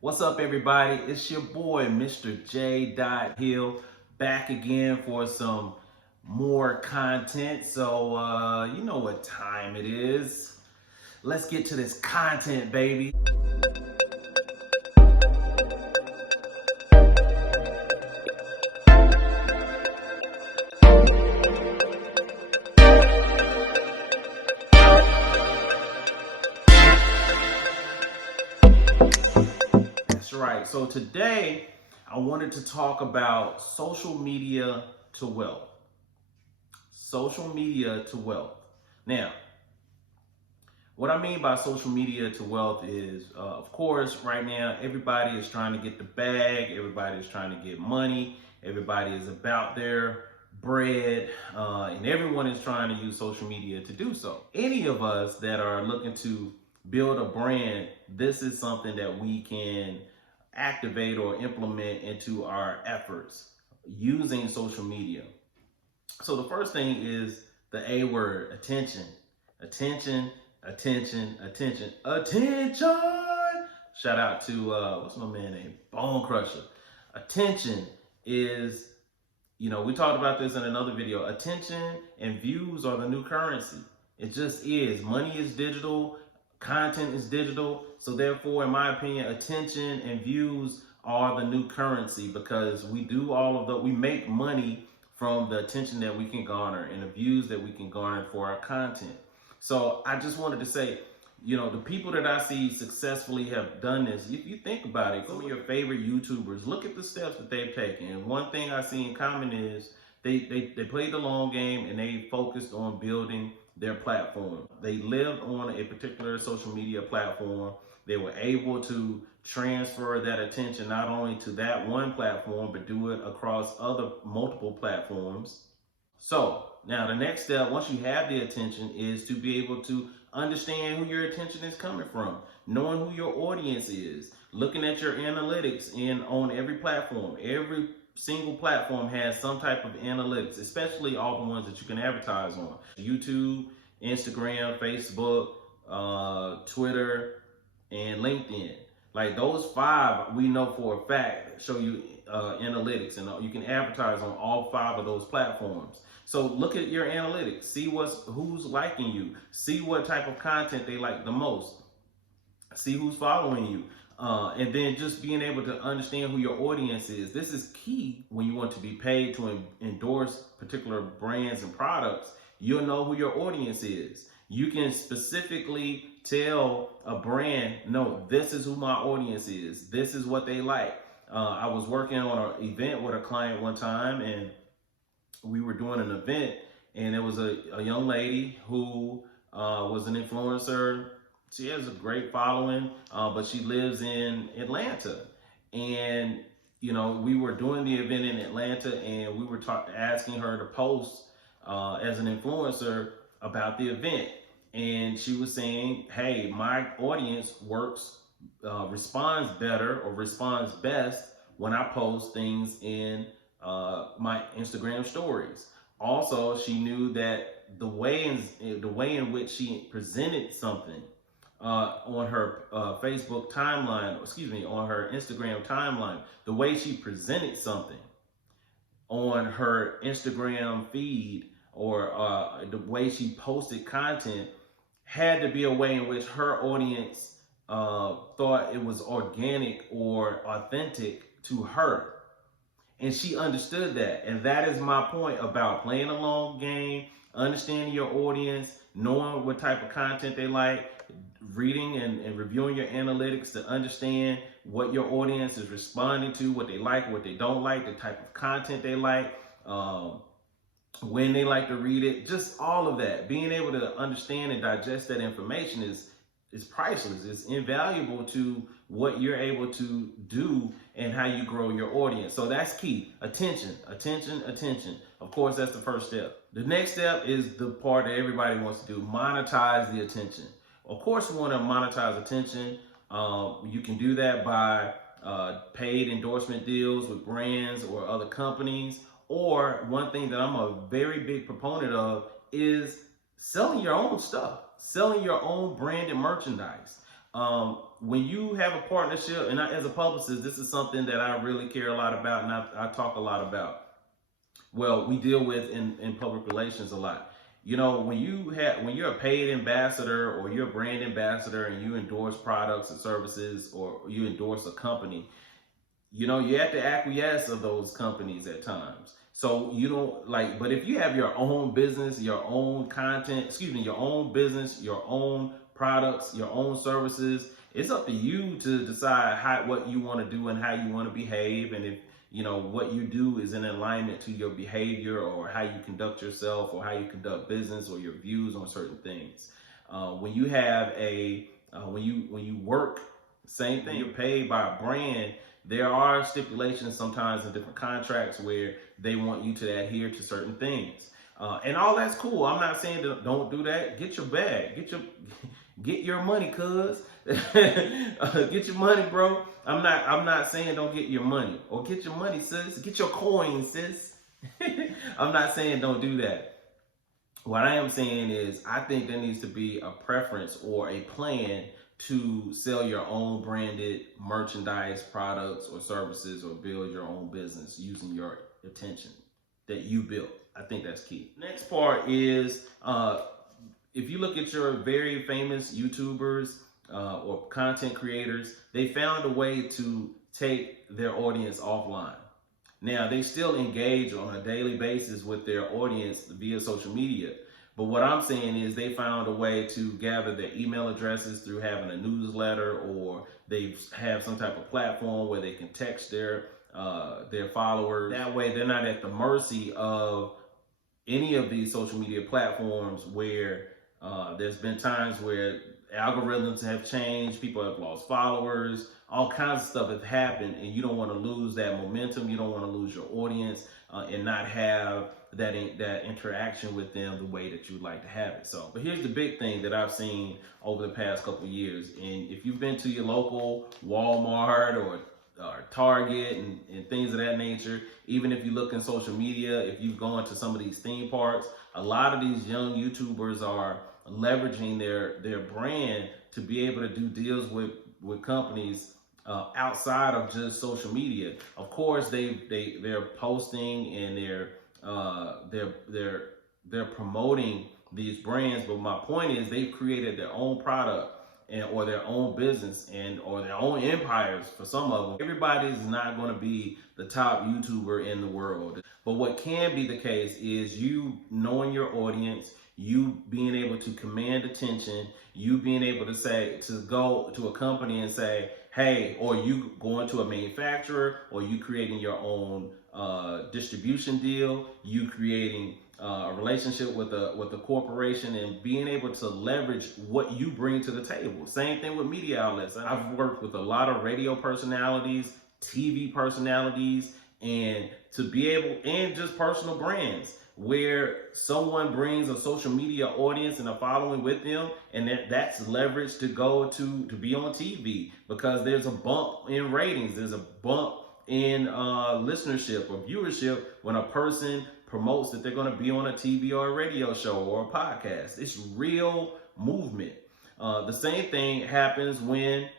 What's up, everybody? It's your boy, Mr. J. Hill, back again for some more content. So, you know what time it is. Let's get to this content, baby. That's right. So, today I wanted to talk about social media to wealth. Social media to wealth. Now, what I mean by social media to wealth is, of course, right now, everybody is trying to get the bag, everybody is trying to get money, everybody is about their bread, and everyone is trying to use social media to do so. Any of us that are looking to build a brand, this is something that we can activate or implement into our efforts using social media. So the first thing is the A word, attention. Attention, attention, attention, attention. Shout out to what's my man name? Bone Crusher. Attention is, we talked about this in another video. Attention and views are the new currency. It just is. Money is digital, content is digital. So therefore, in my opinion, attention and views are the new currency because we make money from the attention that we can garner and the views that we can garner for our content. So I just wanted to say, the people that I see successfully have done this, if you think about it, some of your favorite YouTubers, look at the steps that they've taken. And one thing I see in common is they played the long game and they focused on building their platform. They lived on a particular social media platform. They were able to transfer that attention not only to that one platform, but do it across other multiple platforms. So now the next step, once you have the attention, is to be able to understand who your attention is coming from, knowing who your audience is, looking at your analytics on every platform. Every single platform has some type of analytics, especially all the ones that you can advertise on. YouTube, Instagram, Facebook, Twitter, and LinkedIn. Like those five, we know for a fact, show you analytics, and you can advertise on all five of those platforms. So look at your analytics, see who's liking you, see what type of content they like the most, see who's following you, and then just being able to understand who your audience is. This is key when you want to be paid to endorse particular brands and products. You'll know who your audience is. You can specifically tell a brand, no, this is who my audience is. This is what they like. I was working on an event with a client one time, and we were doing an event, and there was a young lady who was an influencer. She has a great following, but she lives in Atlanta. And, we were doing the event in Atlanta, and we were asking her to post as an influencer about the event. And she was saying, hey, my audience responds better or responds best when I post things in my Instagram stories. Also, she knew that the way in which she presented something on her Facebook timeline, on her Instagram timeline, the way she presented something on her Instagram feed or the way she posted content had to be a way in which her audience thought it was organic or authentic to her. And she understood that. And that is my point about playing a long game, understanding your audience, knowing what type of content they like, reading and reviewing your analytics to understand what your audience is responding to, what they like, what they don't like, the type of content they like, when they like to read it, just all of that. Being able to understand and digest that information is priceless. It's invaluable to what you're able to do and how you grow your audience. So that's key. Attention, attention, attention. Of course, that's the first step. The next step is the part that everybody wants to do: monetize the attention. Of course, we want to monetize attention. You can do that by paid endorsement deals with brands or other companies. Or one thing that I'm a very big proponent of is selling your own stuff, selling your own branded merchandise. when you have a partnership, and as a publicist, this is something that I really care a lot about, and I talk a lot about. Well, we deal with in public relations a lot. When you're a paid ambassador or you're a brand ambassador and you endorse products and services or you endorse a company, you have to acquiesce of those companies at times. So you don't but if you have your own business, your own content, your own business, your own products, your own services, it's up to you to decide what you want to do and how you want to behave. And if what you do is in alignment to your behavior or how you conduct yourself or how you conduct business or your views on certain things. When you have when you work, same thing, you're paid by a brand. There are stipulations sometimes in different contracts where they want you to adhere to certain things. And all that's cool. I'm not saying don't do that. Get your bag. Get your money, cuz. Get your money, bro. I'm not saying don't get your money. Or get your money, sis. Get your coins, sis. I'm not saying don't do that. What I am saying is I think there needs to be a preference or a plan to sell your own branded merchandise, products, or services, or build your own business using your attention that you built. I think that's key. Next part is if you look at your very famous YouTubers or content creators, they found a way to take their audience offline. Now, they still engage on a daily basis with their audience via social media. But what I'm saying is they found a way to gather their email addresses through having a newsletter, or they have some type of platform where they can text their followers. That way they're not at the mercy of any of these social media platforms where there's been times where algorithms have changed, people have lost followers, all kinds of stuff have happened, and you don't want to lose that momentum. You don't want to lose your audience and not have that interaction with them the way that you'd like to have it. So, but here's the big thing that I've seen over the past couple of years. And if you've been to your local Walmart or Target and things of that nature, even if you look in social media, if you've gone to some of these theme parks, a lot of these young YouTubers are leveraging their brand to be able to do deals with companies outside of just social media. Of course, they're posting and they're promoting these brands, but my point is they've created their own product or their own business or their own empires for some of them. Everybody's not going to be the top YouTuber in the world, but what can be the case is you knowing your audience, you being able to command attention, you being able to go to a company and say, hey, or you going to a manufacturer, or you creating your own distribution deal, you creating a relationship with a corporation, and being able to leverage what you bring to the table. Same thing with media outlets. I've worked with a lot of radio personalities, TV personalities, and just personal brands, where someone brings a social media audience and a following with them, and that's leverage to go to be on TV, because there's a bump in ratings, there's a bump in listenership or viewership when a person promotes that they're going to be on a TV or a radio show or a podcast. It's real movement. The same thing happens when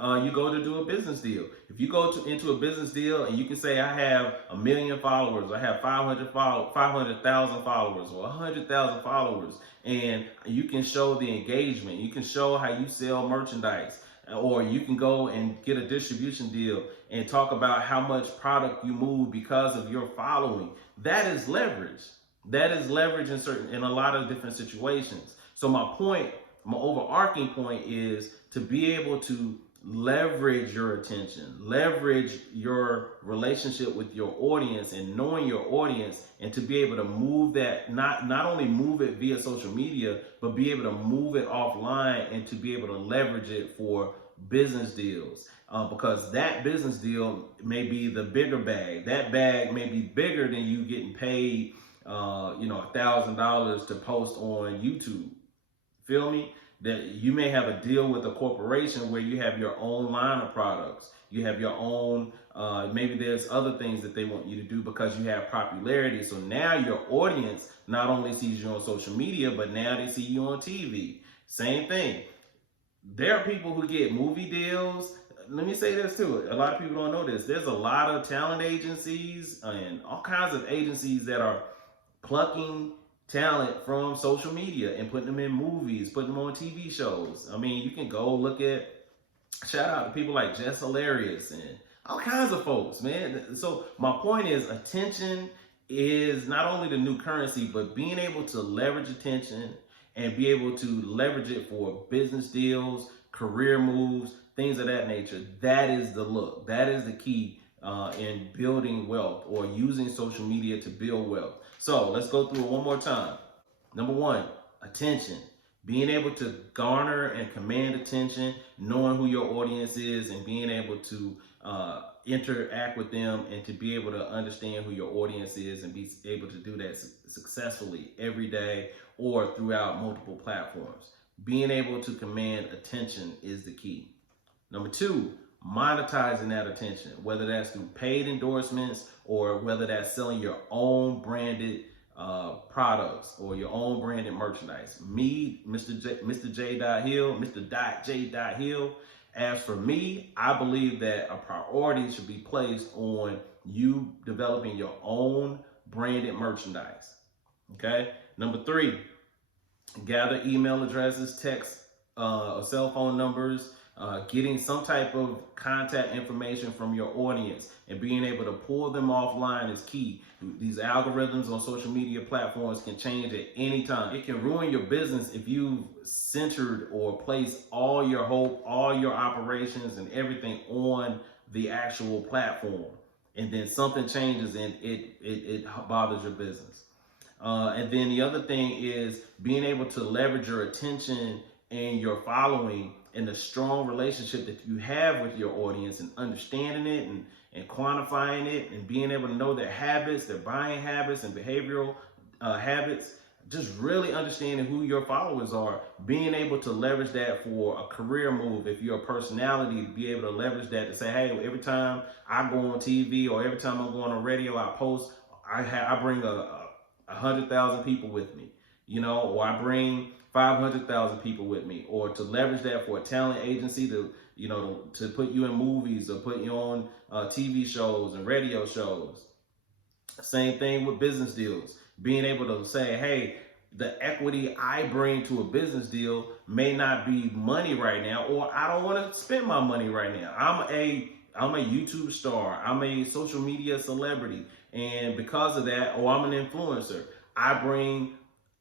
you go to do a business deal. If you go into a business deal and you can say, I have 1 million followers, I have 500,000 followers, or 100,000 followers, and you can show the engagement, you can show how you sell merchandise, or you can go and get a distribution deal and talk about how much product you move because of your following. That is leverage. That is leverage in a lot of different situations. So my overarching point is to be able to leverage your attention, leverage your relationship with your audience and knowing your audience, and to be able to move that, not only move it via social media, but be able to move it offline and to be able to leverage it for business deals. Because that business deal may be the bigger bag. That bag may be bigger than you getting paid, $1,000 to post on YouTube. Feel me? That you may have a deal with a corporation where you have your own line of products. You have your own, maybe there's other things that they want you to do because you have popularity. So now your audience not only sees you on social media, but now they see you on TV. Same thing. There are people who get movie deals. Let me say this too. A lot of people don't know this. There's a lot of talent agencies and all kinds of agencies that are plucking talent from social media and putting them in movies, putting them on TV shows. I mean, you can go look at, shout out to people like Jess Hilarious and all kinds of folks, man. So my point is, attention is not only the new currency, but being able to leverage attention and be able to leverage it for business deals, career moves, things of that nature. That is the look. That is the key in building wealth or using social media to build wealth. So let's go through it one more time. Number one, attention. Being able to garner and command attention, knowing who your audience is, and being able to interact with them and to be able to understand who your audience is and be able to do that successfully every day or throughout multiple platforms. Being able to command attention is the key. Number two, monetizing that attention, whether that's through paid endorsements or whether that's selling your own branded products or your own branded merchandise. Me, Mr. J. Hill, Mr. J. Hill. As for me, I believe that a priority should be placed on you developing your own branded merchandise. Okay. Number three, gather email addresses, text, or cell phone numbers, getting some type of contact information from your audience and being able to pull them offline is key. These algorithms on social media platforms can change at any time. It can ruin your business if you've centered or placed all your hope, all your operations and everything on the actual platform. And then something changes and it bothers your business. And then the other thing is being able to leverage your attention and your following and the strong relationship that you have with your audience and understanding it and quantifying it and being able to know their habits, their buying habits and behavioral habits, just really understanding who your followers are, being able to leverage that for a career move. If you're a personality, to be able to leverage that to say, hey, every time I go on TV or every time I'm going on radio, I post, I bring 100,000 people with me, or I bring 500,000 people with me, or to leverage that for a talent agency to put you in movies or put you on TV shows and radio shows. Same thing with business deals. Being able to say, hey, the equity I bring to a business deal may not be money right now, or I don't want to spend my money right now. I'm a YouTube star. I'm a social media celebrity. And because of that, I'm an influencer. I bring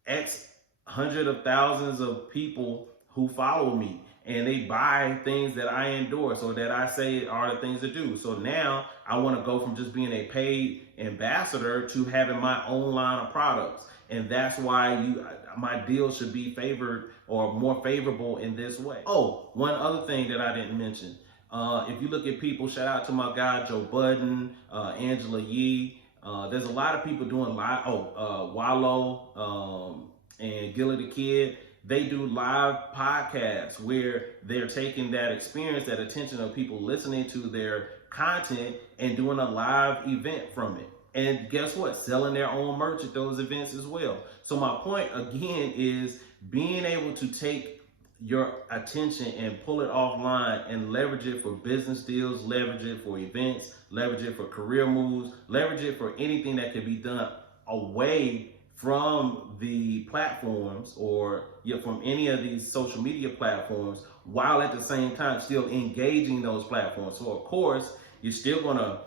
X hundred of thousands of people who follow me and they buy things that I endorse or that I say are the things to do. So now I want to go from just being a paid ambassador to having my own line of products. And that's why my deal should be favored or more favorable in this way. Oh, one other thing that I didn't mention. If you look at people, shout out to my guy, Joe Budden, Angela Yee. There's a lot of people doing live. Wallow and Gilla the Kid. They do live podcasts where they're taking that experience, that attention of people listening to their content and doing a live event from it. And guess what? Selling their own merch at those events as well. So my point again is being able to take your attention and pull it offline and leverage it for business deals, leverage it for events, leverage it for career moves, leverage it for anything that can be done away from the platforms or from any of these social media platforms, while at the same time still engaging those platforms. So of course, you're still going to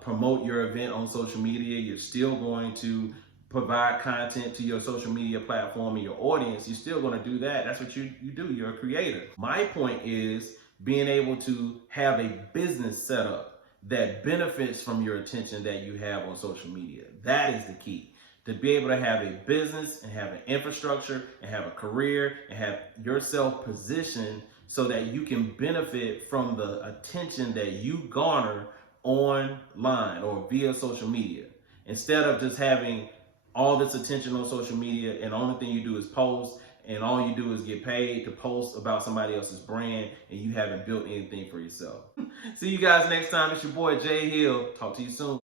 promote your event on social media. You're still going to provide content to your social media platform and your audience. You're still going to do that. That's what you do. You're a creator. My point is being able to have a business setup that benefits from your attention that you have on social media. That is the key. To be able to have a business and have an infrastructure and have a career and have yourself positioned so that you can benefit from the attention that you garner online or via social media. Instead of just having all this attention on social media and the only thing you do is post and all you do is get paid to post about somebody else's brand and you haven't built anything for yourself. See you guys next time. It's your boy Jay Hill. Talk to you soon.